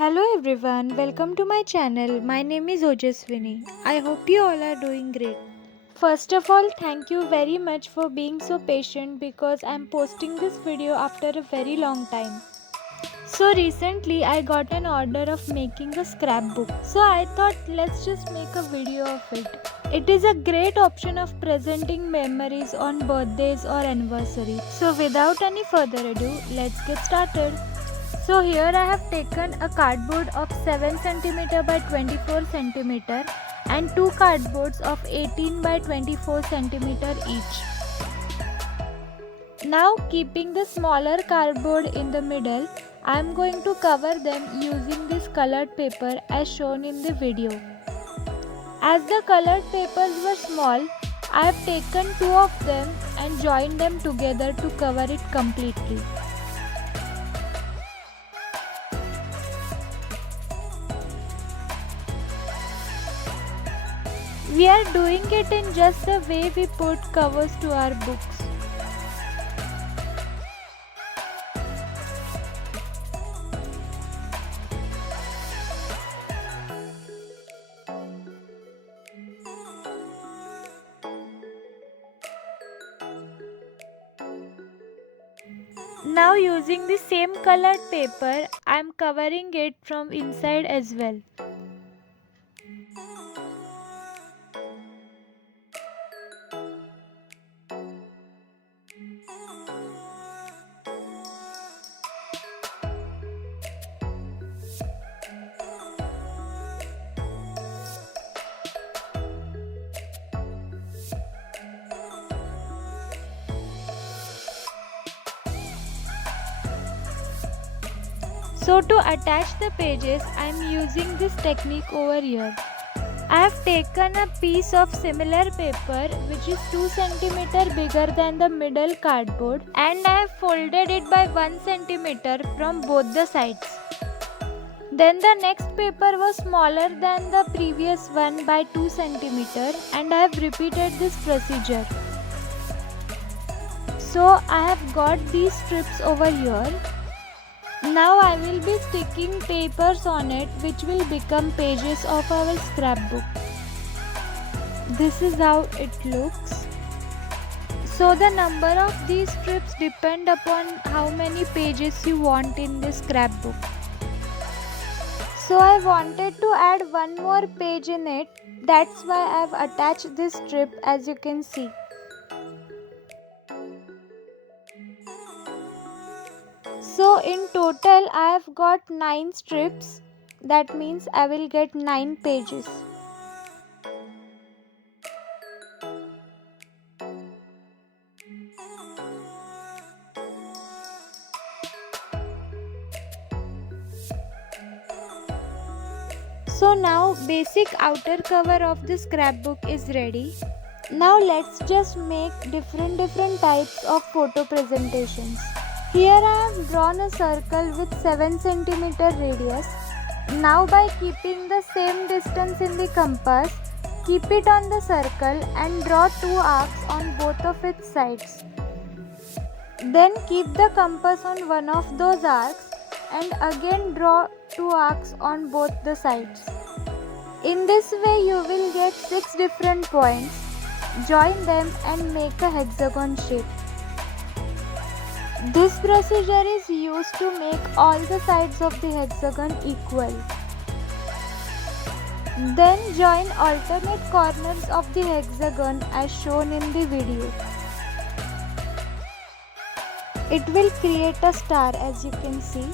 Hello everyone, welcome to my channel. My name is Ojaswini. I hope you all are doing great. First of all, thank you very much for being so patient because I'm posting this video after a very long time. So recently I got an order of making a scrapbook. So I thought let's just make a video of it. It is a great option of presenting memories on birthdays or anniversaries. So without any further ado, let's get started. So here I have taken a cardboard of 7 cm by 24 cm and two cardboards of 18 by 24 cm each. Now keeping the smaller cardboard in the middle, I am going to cover them using this colored paper as shown in the video. As the colored papers were small, I have taken two of them and joined them together to cover it completely. We are doing it in just the way we put covers to our books. Now using the same colored paper, I am covering it from inside as well. So to attach the pages, I am using this technique over here. I have taken a piece of similar paper which is 2 cm bigger than the middle cardboard and I have folded it by 1 cm from both the sides. Then the next paper was smaller than the previous one by 2 cm and I have repeated this procedure. So I have got these strips over here. Now I will be sticking papers on it which will become pages of our scrapbook. This is how it looks. So the number of these strips depend upon how many pages you want in this scrapbook. So I wanted to add one more page in it. That's why I have attached this strip as you can see. So in total I have got 9 strips. That means I will get 9 pages. So now basic outer cover of the scrapbook is ready. Now let's just make different types of photo presentations. Here I have drawn a circle with 7 cm radius. Now by keeping the same distance in the compass, keep it on the circle and draw 2 arcs on both of its sides. Then keep the compass on one of those arcs and again draw 2 arcs on both the sides. In this way you will get 6 different points. Join them and make a hexagon shape. This procedure is used to make all the sides of the hexagon equal. Then join alternate corners of the hexagon as shown in the video. It will create a star as you can see.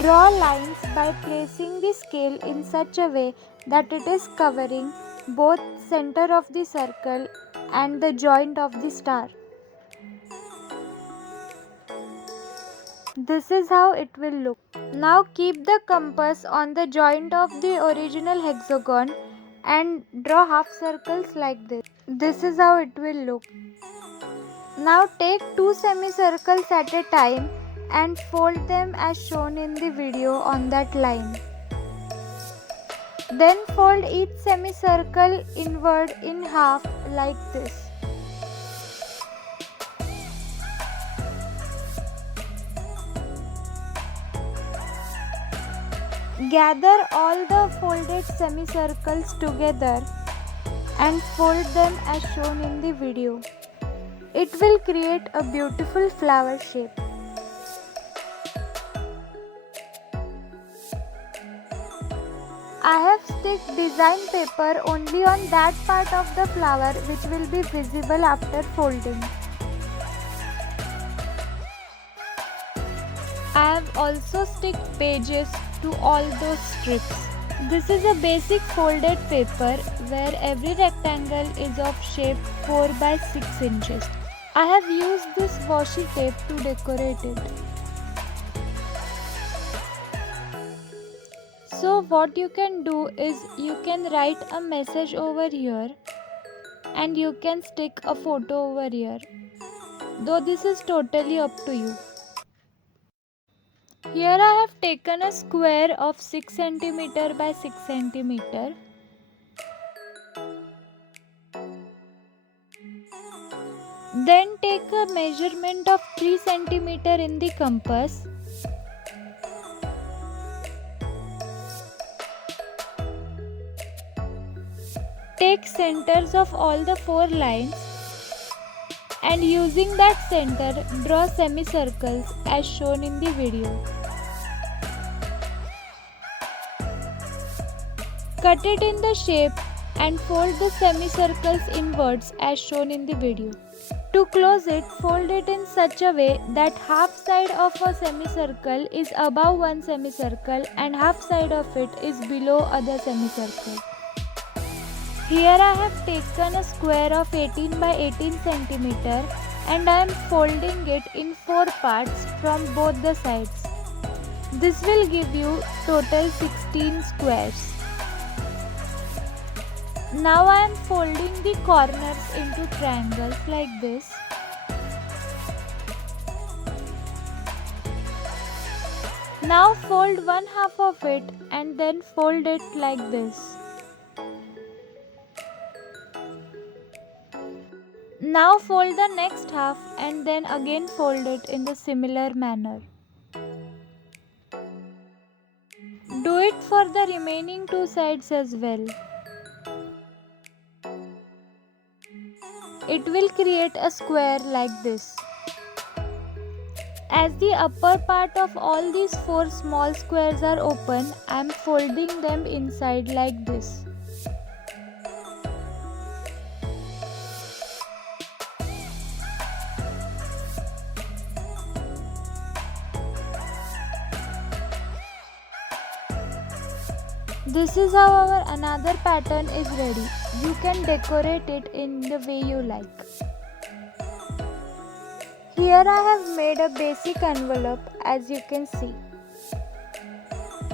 Draw lines by placing the scale in such a way that it is covering both center of the circle and the joint of the star. This is how it will look. Now keep the compass on the joint of the original hexagon and draw half circles like this. This is how it will look. Now take 2 semicircles at a time and fold them as shown in the video on that line. Then fold each semicircle inward in half like this. Gather all the folded semicircles together and fold them as shown in the video. It will create a beautiful flower shape. I have sticked design paper only on that part of the flower which will be visible after folding. I have also sticked pages to all those strips. This is a basic folded paper where every rectangle is of shape 4 by 6 inches. I have used this washi tape to decorate it. So what you can do is you can write a message over here and you can stick a photo over here. Though this is totally up to you. Here I have taken a square of 6 cm by 6 cm. Then take a measurement of 3 cm in the compass. Take centers of all the 4 lines and using that center draw semicircles as shown in the video. Cut it in the shape and fold the semicircles inwards as shown in the video. To close it, fold it in such a way that half side of a semicircle is above one semicircle and half side of it is below other semicircle. Here I have taken a square of 18 by 18 cm and I am folding it in 4 parts from both the sides. This will give you total 16 squares. Now I am folding the corners into triangles like this. Now fold one half of it and then fold it like this. Now fold the next half and then again fold it in the similar manner. Do it for the remaining 2 sides as well. It will create a square like this. As the upper part of all these 4 small squares are open, I am folding them inside like this. This is how our another pattern is ready. You can decorate it in the way you like. Here I have made a basic envelope as you can see.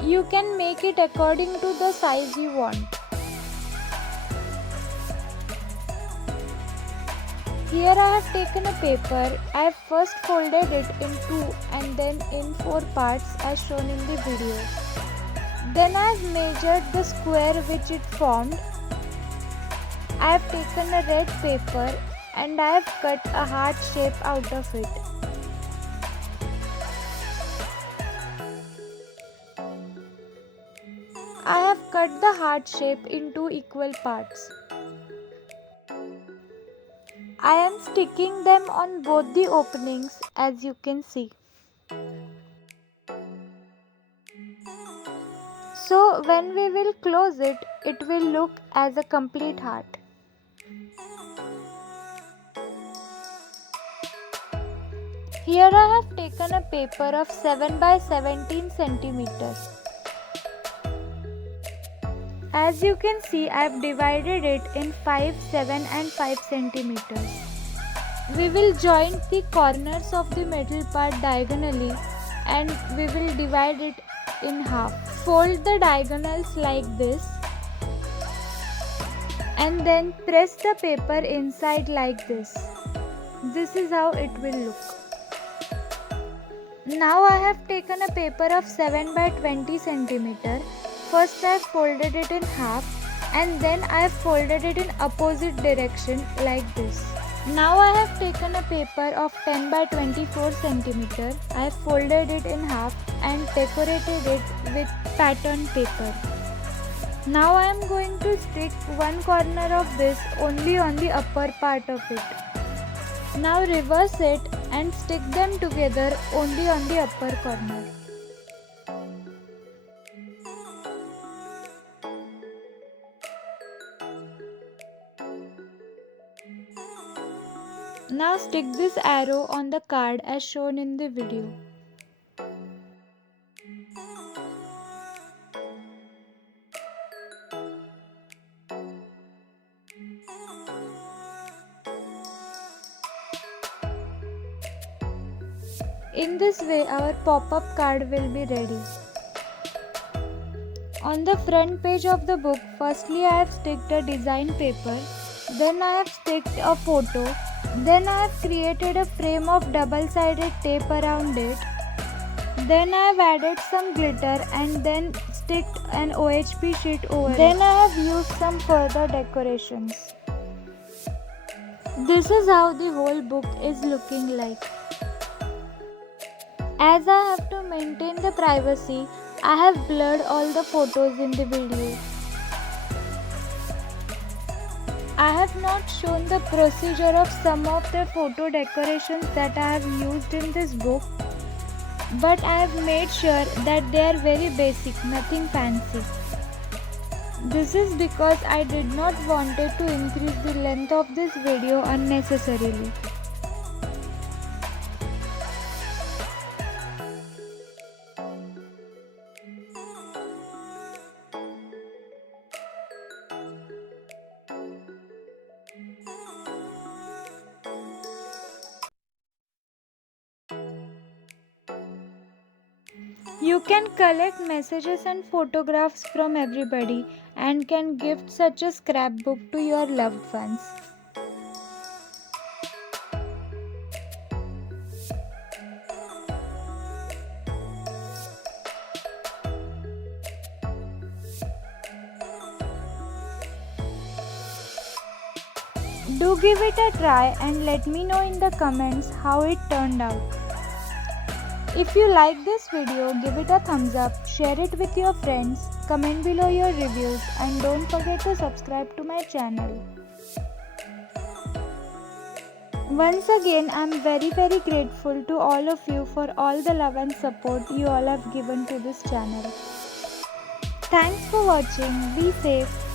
You can make it according to the size you want. Here I have taken a paper. I have first folded it in 2 and then in 4 parts as shown in the video. Then I have measured the square which it formed. I have taken a red paper and I have cut a heart shape out of it. I have cut the heart shape into equal parts. I am sticking them on both the openings as you can see. So when we will close it, it will look as a complete heart. Here I have taken a paper of 7 by 17 centimeters. As you can see, I have divided it in 5, 7 and 5 centimeters. We will join the corners of the middle part diagonally and we will divide it in half. Fold the diagonals like this and then press the paper inside like this. This is how it will look. Now I have taken a paper of 7 by 20 centimeter. First I have folded it in half and then I have folded it in opposite direction like this. Now I have taken a paper of 10 by 24 centimeter. I have folded it in half and decorated it with pattern paper. Now I am going to stick one corner of this only on the upper part of it. Now reverse it and stick them together only on the upper corner. Now stick this arrow on the card as shown in the video. In this way, our pop-up card will be ready. On the front page of the book, firstly I have sticked a design paper, then I have sticked a photo, then I have created a frame of double-sided tape around it, then I have added some glitter and then sticked an OHP sheet over it. Then I have used some further decorations. This is how the whole book is looking like. As I have to maintain the privacy, I have blurred all the photos in the video. I have not shown the procedure of some of the photo decorations that I have used in this book, but I have made sure that they are very basic, nothing fancy. This is because I did not want to increase the length of this video unnecessarily. You can collect messages and photographs from everybody and can gift such a scrapbook to your loved ones. Do give it a try and let me know in the comments how it turned out. If you like this video, give it a thumbs up, share it with your friends, comment below your reviews and don't forget to subscribe to my channel. Once again, I am very grateful to all of you for all the love and support you all have given to this channel. Thanks for watching. Be safe.